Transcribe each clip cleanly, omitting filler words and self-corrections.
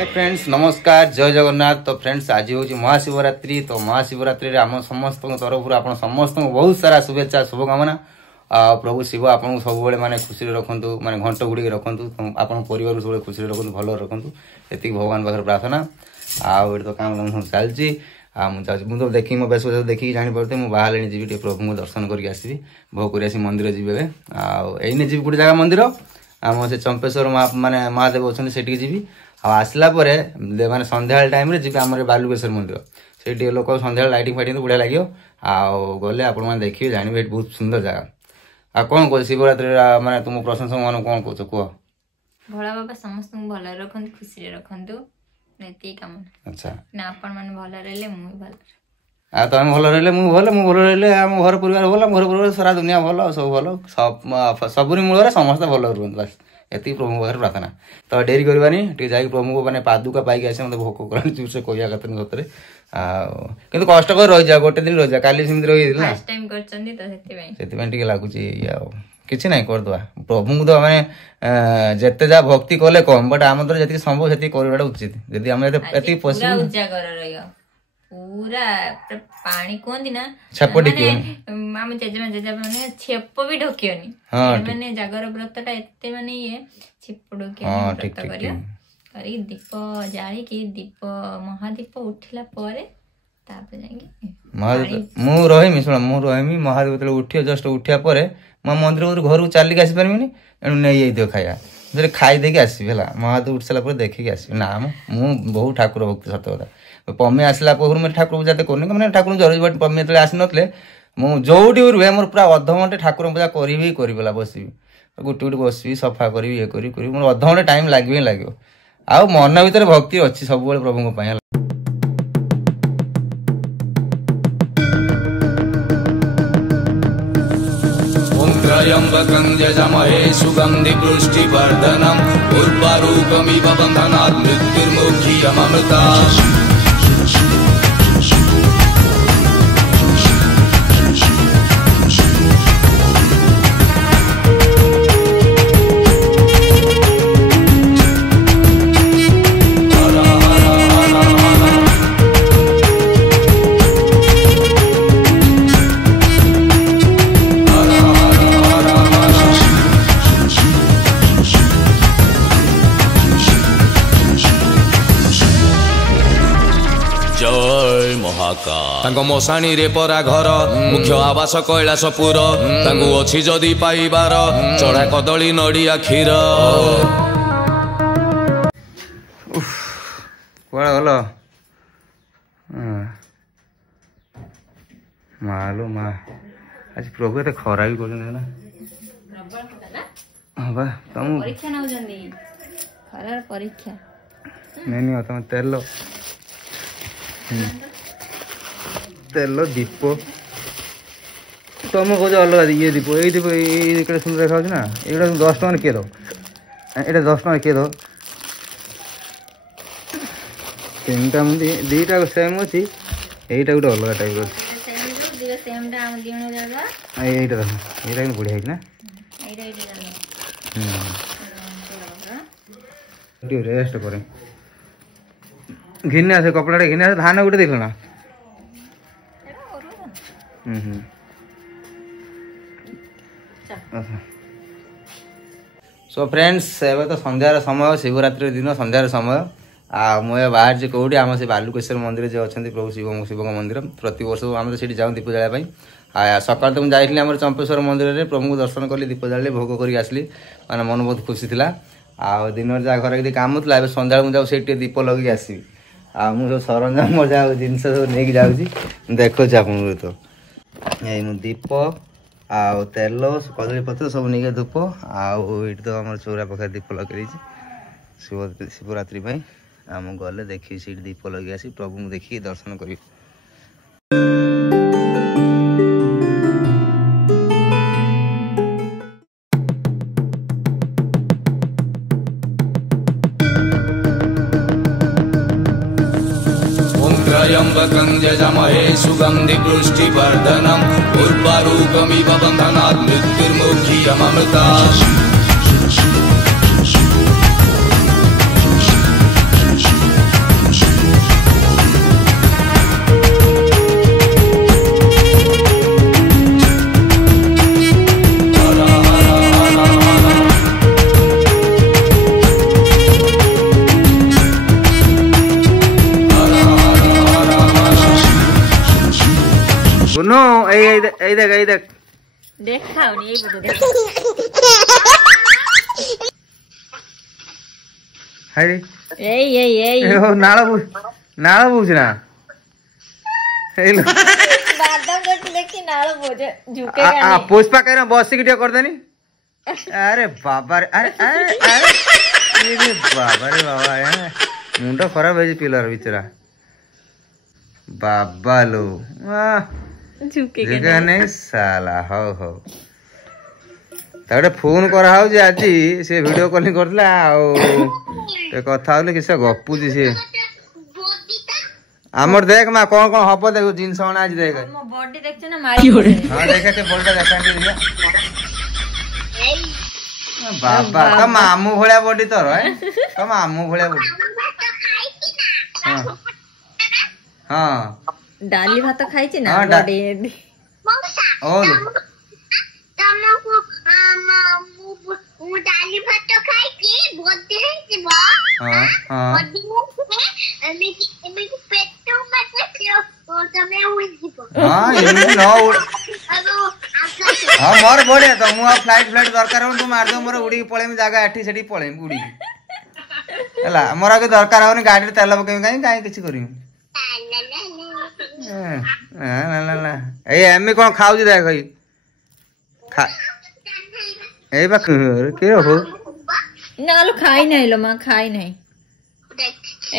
Hi friends नमस्कार जय जगन्नाथ। तो फ्रेंड्स आज हूँ महाशिवरात्रि। तो महाशिवरात्रि आम समस्त तरफ आप समस्त बहुत सारा शुभेच्छा शुभकामना। प्रभु शिव आपको सब माने खुशी रखु माने घंट गुड़ी रखु आप परिवार सब खुशी रखु भल रखु ये भगवान पाखे प्रार्थना। आउ तो काम दाम सब चलती मुझे तो देखी मो बेस देखिए जापारे मुझे बाहर जी प्रभु को दर्शन करके आसवि भोग कर मंदिर जी आईने जी गोटे जगह मंदिर आम से चंपेश्वर माने महादेव अच्छा से जी आसला माने संध्या टाइम जी आम बालुकेश्वर मंदिर से लोक संध्या लाइटिंग फाइटिंग तो बढ़िया लगे गले आप देखिए जानवे बहुत सुंदर जगह। आ कौन कह शिवरात्रि माने तुम प्रशंसक मान कौन कह कह भोला बाबा समस्त भल रखु खुशी रखु अच्छा ना आपण माने भल रहले मु भल आ तो हम भल रहे मुझे भल रहे आम घर परिवार भल घर परिवार सारा दुनिया भल सब भल सबुरी मूल समस्त भल रुहत बस ये प्रभु पाखे प्रार्थना। तो डेरी करवानी जा प्रभु को मैंने पादुका पाई आसे मतलब भोग कर से कह सतरे कि कष्ट कर रही जा गोटे दिन रही जा काली सेमती रही लगुच किसी ना करदे प्रभु को तो मैंने जिते जा भक्ति कले कम बट आम द्वारा जी संभव से करवा उचित जदि आम पूरा पानी कहती ना छेपटी आम जेजेमा जेजा मैंने छेप भी ढोकियोनी मैंने जागर व्रत टा एते माने ये छेप ढोकियोनी व्रत करी दीप जाली की दीप महादीप उठिला परे तापर जाके मु रहिमी सुन मु रहिमी महादीप तले उठियो जस्ट उठिया परे म मंदिर घर चल के आसी परमिनी एनु नै जाइदियो खाया जे खाई देके आसी भेला महादीप उठ साला पर देखि के आसी ना मु बहुत ठाकुर भक्त सत कथा पमे आसला पूर्व में ठाकुर पूजा करनी मैंने ठाकुर जरूरी बट पमे जो आसी नथिले मुझे रुहे मोर पूरा अधघंटे ठाकुर पूजा करी करला बसबी गोटे गोटे बसबी सफा करी ये करी मोर अधघंटे टाइम लगे ही लगे आ मन भीतर भक्ति अच्छी सब प्रभु को त्र्यंबकं यजामहे सुगंधि पुष्टिवर्धनम् उर्वारुकमिव बन्धनात् मृत्युर्मुक्षीयममृतात्। मशाणी रे परा घर मुख्य आवास कैलासपुर अच्छी जदि पाइबार चढ़ा कदली नड़िया क्षीर गल मालो मा आज प्रभु एत खरा भी कर परीक्षा नहीं तुम तेल तेल दीप तुम कह अलग ये दीप ये दीप ये सुंदर देखा ना ये 10 टका किए दो ये 10 टका किए दो तीन टा दीटा सेम अच्छी यहीटा गोटे अलग टाइप ये बढ़िया है ना रेस्ट करें घिने आसे कपड़ा घिने धान गोटे देख ना सो फ्रेंड्स एवं तो संध्यार समय शिवरात्रि दिन संध्यार समय मुझे बाहर जी कौटी आम से बालुकेश्वर मंदिर जो अच्छा प्रभु शिव मंदिर प्रति वर्ष आम तो जाऊँ दीप जावाई सकाल तो मुझे जाइली चंपेश्वर मंदिर में प्रभु को दर्शन कली दीप जाली भोग कर आसली मैंने मन बहुत खुशी था आ दिन जहाँ घर कि कम था संध्या मुझे से दीप लगे आसवि सब सरंजाम मजा जिन सब नहीं जाऊँगी देखो आप तो ये दीप आउ तेल कदली पत्र सब नहीं धूप आउ तो आम चौरा पाखे दीप लगे शिवरात्रि आम गले देखी सीट दीप लगे आसी प्रभु को देखिए दर्शन करी। त्र्यंबकं यजामहे सुगंधि पुष्टिवर्धनम् उर्वारुकमिव बन्धनात् मृत्युर्मुक्षीयममृतात्। এই দেখ দেখাওনি এই বড় দেখ হাই এই এই এই ନାଳ ବହୁଛି ନା ହେଇଲୋ बादाम करके देखी नाल बोझ झुकेगा नहीं पुष्पा कह रहा बसिक टे कर देनी अरे बाबा रे अरे अरे अरे बाबा रे बाबा मुंड खराब है पिलर बिचरा बाबा लो झुकेगा नहीं साला हो ताके फोन करा हो जे आज से वीडियो कॉलिंग करला आ कथा होले किसे गपुजी से आमर देख मा कौन कौन हब देख जिन सोना आज देख मो बॉडी देखछ ना मारी हां देखे के बॉडी देखा दिया बाबा तो मामू भलिया बॉडी तोर है तो मामू भलिया बॉडी हां हां डाली भात खाई छी ना बॉडी ओ तमको डाली भात खाई की बहुत दिन से बा हां हां हाँ मोर बढ़िया तो मुझे फ्लाइट दरकार हो तू मारद मोर उड़ी पलैम जगह एठी सेठी पलैम उड़ी है मोर आगे दरकार हो गाड़ी तेल पकेमी कहीं कहीं किसी करी एमी कौन खाऊ देख ए बा के हो ना लो खाई नहीं लो मां खाई नहीं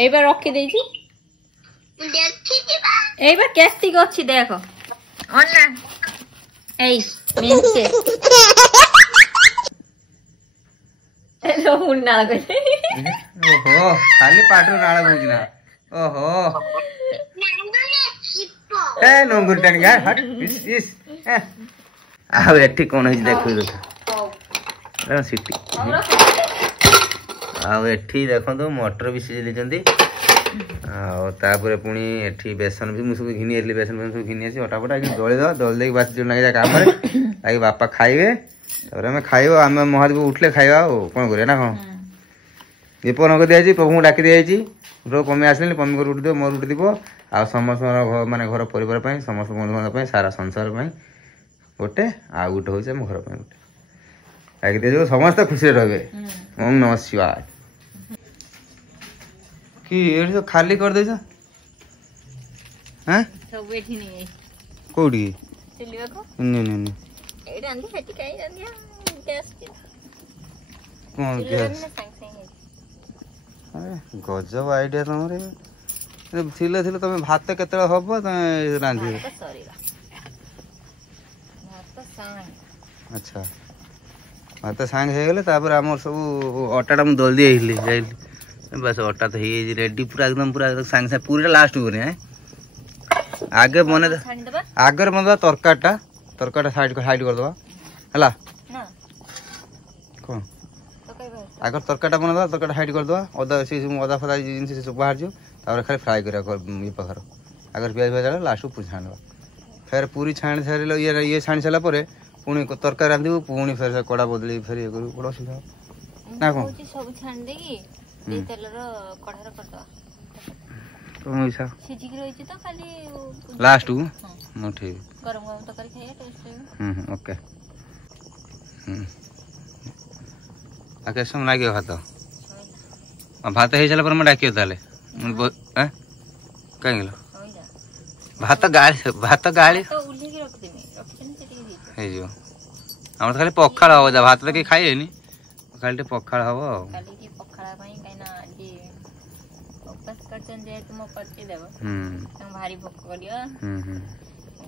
এই বার রকি দেইছি এইবার কেস্টিক ଅଛି ଦେଖ অন্না এই মেনছে এলো মুন্না কইছে ओहो खाली पाटरो नाळ बोझ ना ओहो ए नंगुर टन यार हट इस आ एठी कोन है देखो सिटी आ एठी देखो तो मटर भी सिझे लेजंदी तापर पुणी एठी बेसन भी मुझे घिनी एली बेसन सब घिनी आसी अटापटा दଳି दो दଳି देकी बासी जो लगे काम रे आगे बापा खाइबे तापर हमें खाइबो हमें महादेव उठले खाइबा ओ कोन करे ना कोन दीप नग दिया प्रभु डाकी दिया प्रभु पमी आसले पमी को उठी दो मोर उठी দিব आ समस्त माने घर परिवार पई समस्त बंधु बांधव पई सारा संसार पई गोटे आ गोटे होइछ हम घर पई गोटे डाकी दिया समस्त खुशी रहबे ओम नमः शिवाय कि एठी तो खाली कर देछ हैं सब बैठी नहीं है कोडी चलियो को नहीं ए रांधी हेटी काई रांधिया गैस के कौन गैस अरे गजब आइडिया तमरे थिले थिले तमे भात केतले हबो तमे रांधी सॉरी भात सांग अच्छा भात सांग हे गेले तापर हमर सब अटाटा हम दल दिए जाइली बस अटा तो हे रेडी पूरा सांग सांग पूरा लास्ट हो रे आगे बने आगे बने तरकाटा साइड कर दवा हला ना कौन आगे तरकाटा बने तरकाटा साइड कर दवा अदा से अदा फदा जिन से सब बाहर जो तापर खाली फ्राई कर ये पखर आगे प्याज भाज लास्ट पूरी छाण फिर पूरी छाण सारे ये छाणी सारा पुणी तरकारी रांधु पुणी फिर कड़ा बदली फिर ये करू बड़ा सुविधा ना कौन सब छाण देगी तेलर कढ़ार करदवा तुम ऐसा सिझिक रहिछि तो खाली लास्ट को नो ठीक गरम गरम तकारी खाइए टेस्ट है ओके आके सम लागे भात हे चला पर म डाकियो ताले हैं काहे गेलो भात गाली तो उल्हे के रख देमी रखछन से टिके दी हे जो हमर खाली पखाळ हो जा भात के खाइए नी खाली पखाळ हो खाली की पखाळा पई काइना जे उपवास करछन जे तुम करते देबो तुम भारी भूख करियो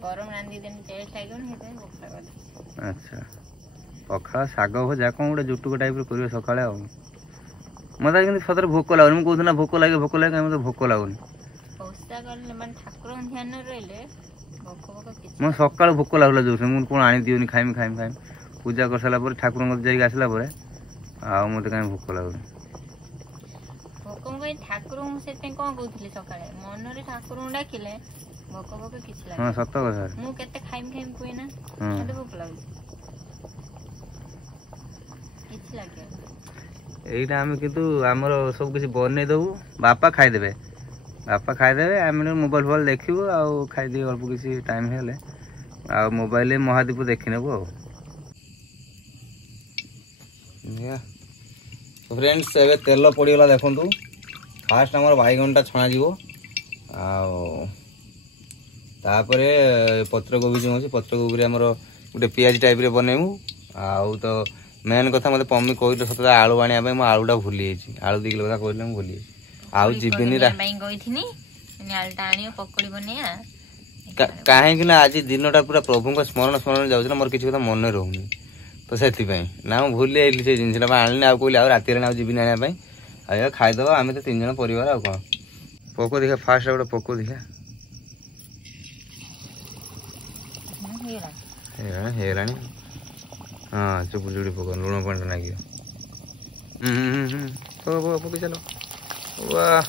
गरम रांधी देन टेस्ट आइगन हेते भूख कर अच्छा पखाळ साग भजा कोन गुडे जुटुक टाइप रो करियो सकाळे आ मते किंतु सतर भूख लागुनी म कहथना भूख लागे मते भूख लागुनी पौस्ता करले मन ठाकुर ध्यान रहले भूख किछ म सकाळ भूख लागला जो से म कोन आनी दियोनी खाइम पूजा कर साला पर ठाकुर को जाई आसला पर आ मते काई भूख लागुनी भूख भाई ठाकुर से कोन कहथले सकाळे मन रे ठाकुर डाकिले भूख किछ लागे हां सत्य कथा मु केते खाइम कोइ ना मते भूख लागु किछ लागे एटा हम किंतु हमर सब किछ बनै दबु बापा खाइ देबे आमे मोबाइल फोन देखिबो आ खाइ दे अल्प किछ टाइम हेले आ मोबाइल महादीप देखनेबू आ फ्रेंड्स ए तेल पड़गला देखु फास्ट आम बैगनटा छणा तापर पत्रकोबी जो अच्छे पत्रकोबी आमर गोटे पियाज टाइप रे बनैमु आउ तो मेन कथा मत पम्मी कहते सत आलू आने मैं आलूटा भूली जाइए आलू 2 किलो कथा कहले भूली आउ जीविनी कहीं आज दिनटा पूरा प्रभु स्मरण स्मरण जाऊँ मोर किसी कथा मन रोनी तो से ना मुझे भूली जाइली से जिनसा आनी आउ कहली राति ना जीवन आने आया खाईदे आम तो 3 जन परिवार आ कौन पोक देखा फास्ट गोटे पोक देखा हेला हाँ चुपुड़ी चुड़ी पोक लुण पानी लगे पक चलो वाह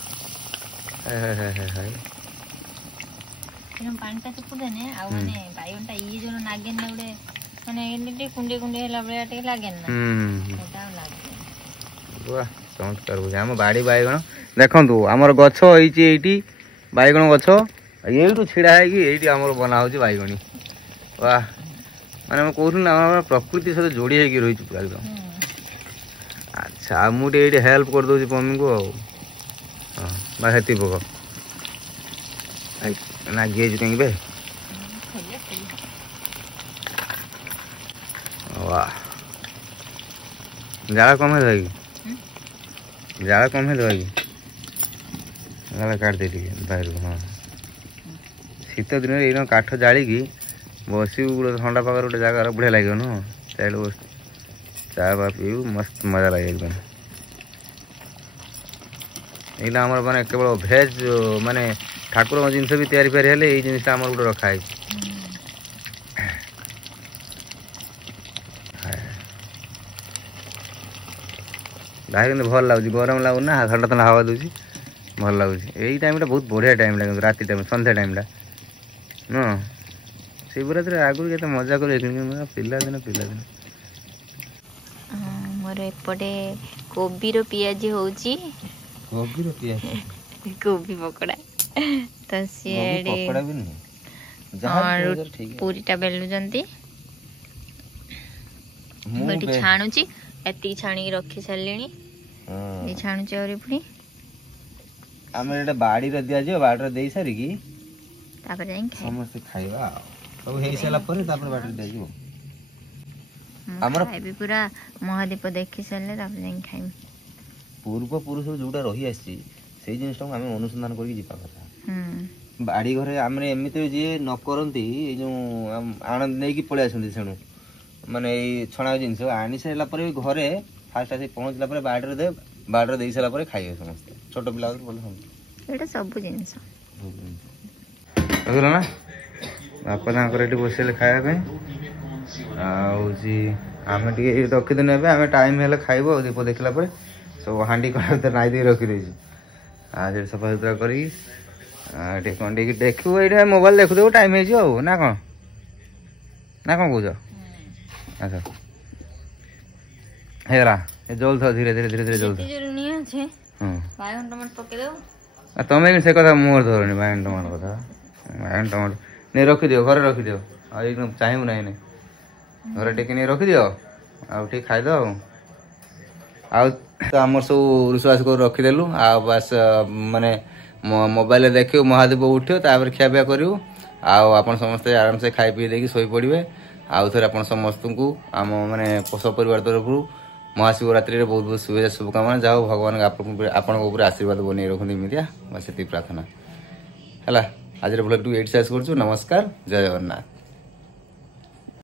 पानीटा चुपुड़े आ बैगनटा ये जो लागे ना गोटे माने कुंडे कुंडे होला बेला टे लागे ना वाह चमत्कार बुझे आम बाड़ी बैगण देखु आमर गछ ये बैगण गछ यू छिड़ा है बना हो बैगणी वाह माने कहूँ प्रकृति सहित जोड़ी होगी रही पूरा एकदम अच्छा मुझे हेल्प कर दूसरी मम्मी को हाँ हेती पक लगे कहीं बे वाह जाला कम है जाला कम है जाला काट दे बाहर हाँ शीत दिन ये काठ जाड़ी बस गोटे ठंडा पाग गोटे जगार बढ़िया लगे न चाइल्ड बस चाय बा पीऊ मस्त मजा लगे एकदम ये आम मैंने केवल भेज माने ठाकुर जिनस भी तैयारी फेरी हेले ये जिनसा आम गोटे रखा है बाहर भल लगुच गरम लगुना ठंडा ठंडा हवा दूसरी भल लगुच यही टाइम बहुत बढ़िया टाइम लगे राति टाइम सन्ध्या टाइम न शिवरात्रि आगुरी के मजा कर पिलादिन मोर एपटे कोबीर पियाजी होची कोबी पकोड़ा तो सी पूरीटा बेलुचंती गोटी छाणुची एति छाणी रखी सारलिनी ये छाणुची और पुणी आमे एटा बाड़ी रे दिया जे बाड़ी रे देई सारी की तापर जाई समस्त खाइबा सब हे साला पर तापर बाड़ी रे दियो हमर खाइबी पूरा महादीप देखि सारले तापर जाई खाइबी पूर्व पुरुष जोटा रही आसी से जिनिसटा आम अनुसंधान करके जीवा कथा बाड़ी घरे आम एमती जी न करती जो आनंद नहीं पलि आसती सेणु माने छणा जिनस आनी सारा घरे फास्ट आस पहुँचला बाड़ी दे बाड़ी दे सारा खाइबे समस्त छोट पिला एटा सब जिनिस ना बापा ये बसले खायापे आम टे रखीदेन आम टाइम है खाइब दीप देखला सब हाँडी कड़ा नाई दे रखी आज सफा सुतरा कर कौन देखू ये मोबाइल देखुदेव टाइम हो ना कौन कौच अच्छा है जल था धीरे धीरे धीरे धीरे जल तुम से कथा मोर धरनी बैगन टमाटर कथा बैगन टमाटर नहीं रखीदि घरे रखीदि एकदम चाहबू ना घरे टेक नहीं रखीदि आगे खाईद तो आम सब रोषवास कर रखीदेलु बस माने मोबाइल देख महादीप उठो तापर खियापिया करूँ आपन समस्ते आराम से खाई पी देकी शोई पड़े आउ थे आप समस्त को आम माने परिवार तरफ महाशिवरात्रि रे बहुत बहुत शुभेच्छा शुभकामना जाओ भगवान आपण आशीर्वाद बन रखते मीडिया बस ये प्रार्थना है आज ब्लॉग टू 8 शेष कर नमस्कार जय जगन्नाथ।